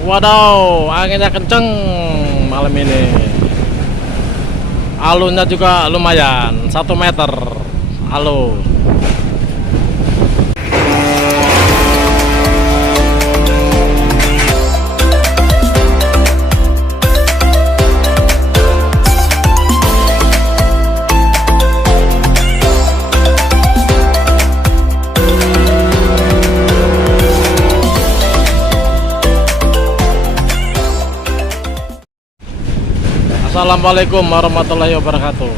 Wadaw, anginnya kenceng malam ini. Alunnya juga lumayan, 1 meter. Halo. Assalamualaikum warahmatullahi wabarakatuh.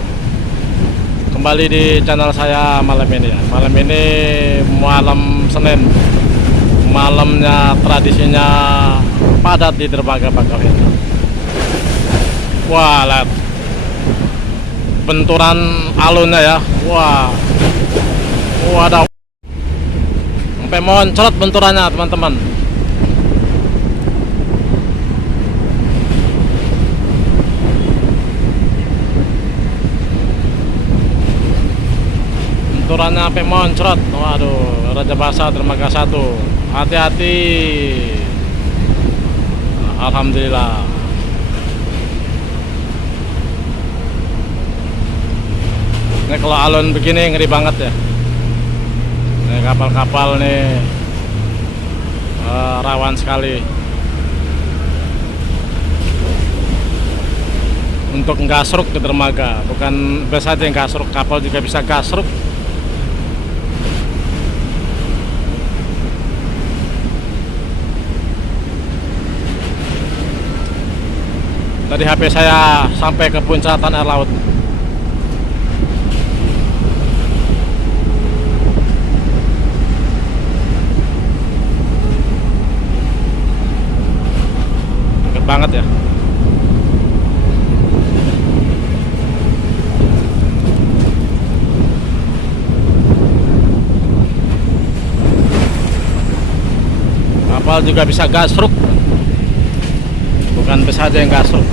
Kembali di channel saya malam ini ya. Malam ini malam Senin. Malamnya tradisinya padat di dermaga Bakauheni. Wah, lihat benturan alunnya ya. Wah. Waduh. Sampai moncrot benturannya, teman-teman. Benturannya sampai moncrot. Waduh, Raja Basa dermaga 1. Hati-hati. Alhamdulillah. Ini kalau alun begini ngeri banget ya. Ini kapal-kapal nih rawan sekali untuk gasruk ke dermaga. Bukan biasa aja yang gasruk, kapal juga bisa gasruk. Tadi HP saya sampai ke puncatan air laut. Deket banget ya. Kapal juga bisa gasruk. Bukan bus aja yang gasruk.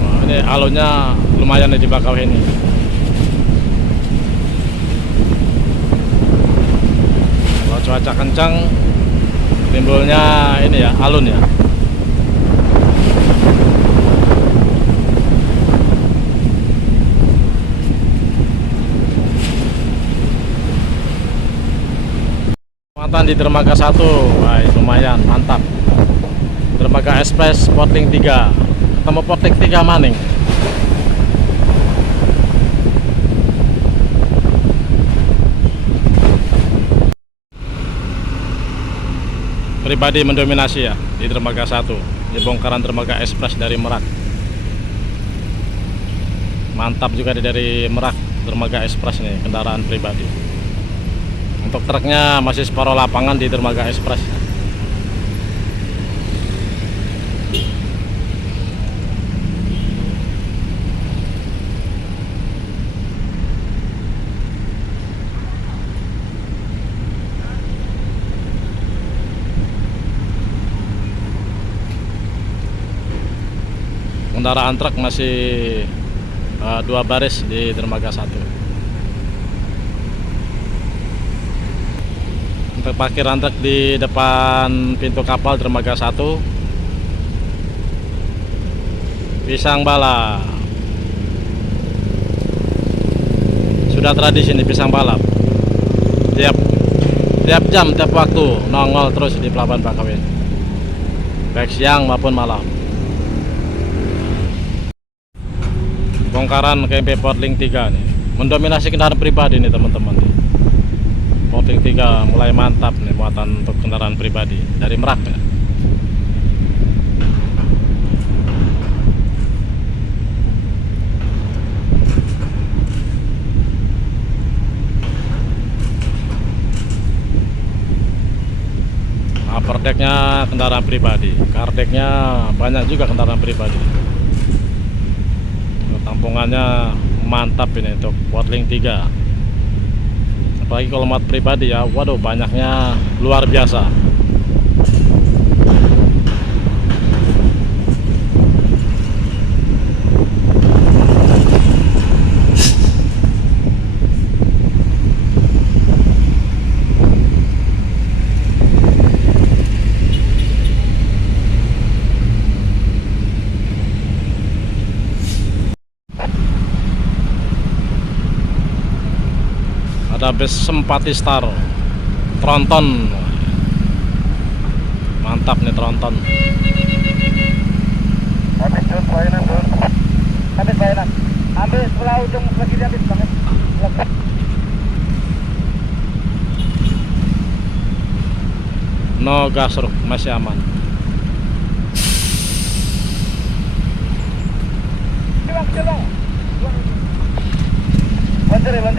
Wah, ini alunnya lumayan di Bakauheni. Kalau cuaca kencang timbulnya ini ya, alun ya. Mantan di dermaga 1, wah lumayan mantap. Dermaga Express Porting 3, ketemu Porting 3 maning. Pribadi mendominasi ya di dermaga 1, di bongkaran dermaga Express dari Merak. Mantap juga dari Merak, dermaga Express nih, kendaraan pribadi. Untuk truknya masih separuh lapangan di dermaga Express. Kendaraan truk masih 2 baris di dermaga 1. Untuk parkiran truk di depan pintu kapal dermaga 1 pisang balap. Sudah tradisi nih pisang balap. Tiap jam, tiap waktu nongol terus di pelabuhan Bakauheni, baik siang maupun malam. Bongkaran KMP Porting 3 nih mendominasi kendaraan pribadi nih, teman-teman. Porting 3 mulai mantap nih muatan untuk kendaraan pribadi dari Merak ya. Upper decknya kendaraan pribadi, car decknya banyak juga kendaraan pribadi. Tampungannya mantap ini untuk Porting 3. Apalagi kalau muat pribadi ya, waduh banyaknya luar biasa. Ada bus Sempati Star Tronton. Mantap nih Tronton. Habis terus pelayanan bro. Habis pelayanan. Ambil sebelah ujung lagi dia habis banget. No gasruk, masih aman. Bang.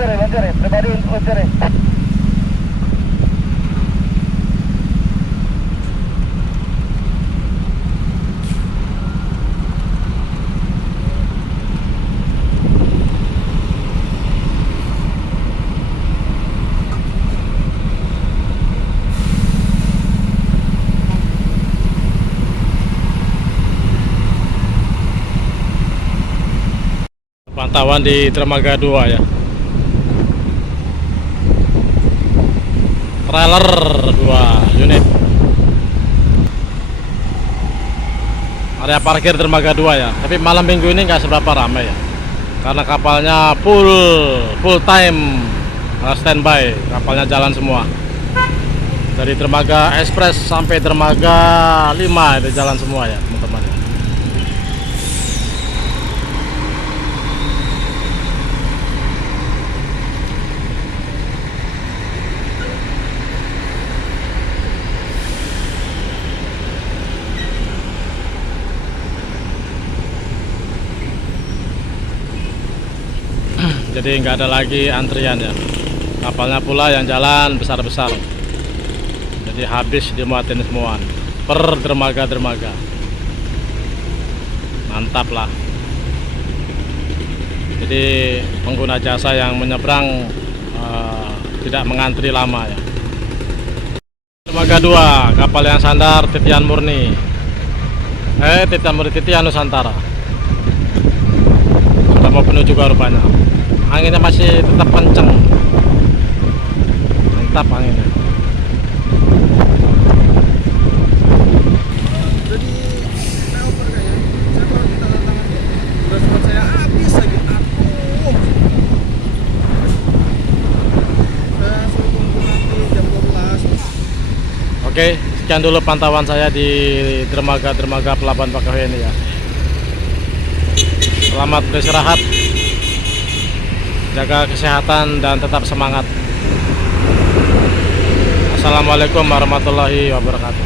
Lancare. Pribadi untuk lancare. Pantauan di Dermaga 2 ya. Trailer 2 unit. Area parkir Dermaga 2 ya. Tapi malam minggu ini nggak seberapa ramai ya. Karena kapalnya full time standby. Kapalnya jalan semua. Dari Dermaga Express sampai Dermaga 5 itu jalan semua ya, teman-teman. Jadi nggak ada lagi antrian ya. Kapalnya pula yang jalan besar-besar. Jadi habis dimuatin semua per dermaga. Mantap lah. Jadi pengguna jasa yang menyeberang tidak mengantri lama ya. Dermaga 2 kapal yang sandar Titian Murni. Titian Nusantara. Sudah mau penuh juga rupanya. Anginnya masih tetap kenceng. Mantap anginnya. Jadi saya oper kayaknya. Saya kalau minta tangan beras saya habis lagi. Aduh. Saya suruh tunggu nanti jam 12. Oke, sekian dulu pantauan saya di dermaga Pelabuhan Bakauheni ya. Selamat beristirahat, jaga kesehatan dan tetap semangat. Assalamualaikum warahmatullahi wabarakatuh.